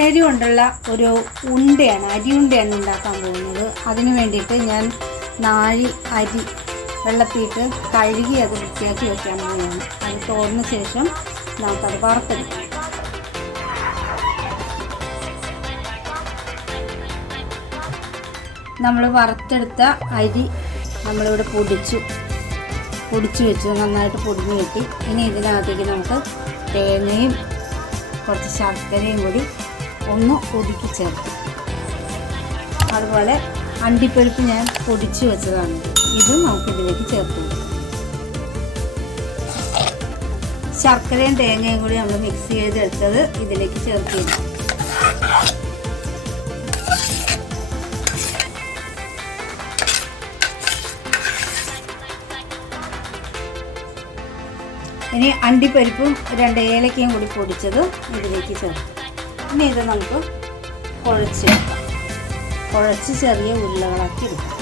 ശർക്കര കൊണ്ടുള്ള ഒരു ഉണ്ടയാണ്, അരി ഉണ്ടയാണ് ഉണ്ടാക്കാൻ പോകുന്നത്. അതിന് വേണ്ടിയിട്ട് ഞാൻ 4 അരി വെള്ളത്തിയിട്ട് കഴുകി അത് വൃത്തിയാക്കി വെക്കാൻ പോവുകയാണ്. അത് തോർന്ന ശേഷം നമുക്കത് വറുത്തെടുക്കാം. നമ്മൾ വറുത്തെടുത്ത അരി നമ്മളിവിടെ പൊടിച്ച് വെച്ചു, നന്നായിട്ട് പൊടിഞ്ഞ് കിട്ടി. ഇനി ഇതിനകത്തേക്ക് നമുക്ക് തേങ്ങയും കുറച്ച് ശർക്കരയും കൂടി ഒന്ന് ഒതുക്കി ചേർക്കും. അതുപോലെ അണ്ടിപ്പരിപ്പ് ഞാൻ പൊടിച്ച് വെച്ചതാണ്, ഇത് നമുക്കിതിലേക്ക് ചേർത്ത് കൊടുക്കാം. ശർക്കരയും തേങ്ങയും കൂടി നമ്മൾ മിക്സ് ചെയ്തെടുത്തത് ഇതിലേക്ക് ചേർത്തിരിക്കും. ഇനി അണ്ടിപ്പരിപ്പും 2 ഏലക്കയും കൂടി പൊടിച്ചത് ഇതിലേക്ക് ചേർക്കും. ഇനി ഇത് നമുക്ക് കുഴച്ച് ചെറിയ ഉരുളകളാക്കി എടുക്കാം.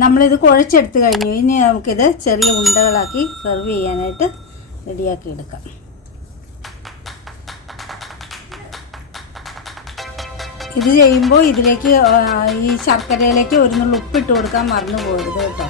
നമ്മളിത് കുഴച്ചെടുത്ത് കഴിഞ്ഞു. ഇനി നമുക്കിത് ചെറിയ ഉണ്ടകളാക്കി സെർവ് ചെയ്യാനായിട്ട് റെഡിയാക്കി എടുക്കാം. ഇത് ചെയ്യുമ്പോൾ ഇതിലേക്ക് ഈ ശർക്കരയിലേക്ക് ഒരു നുള്ളി ഉപ്പിട്ട് കൊടുക്കാൻ മറന്നു പോകരുത് കേട്ടോ.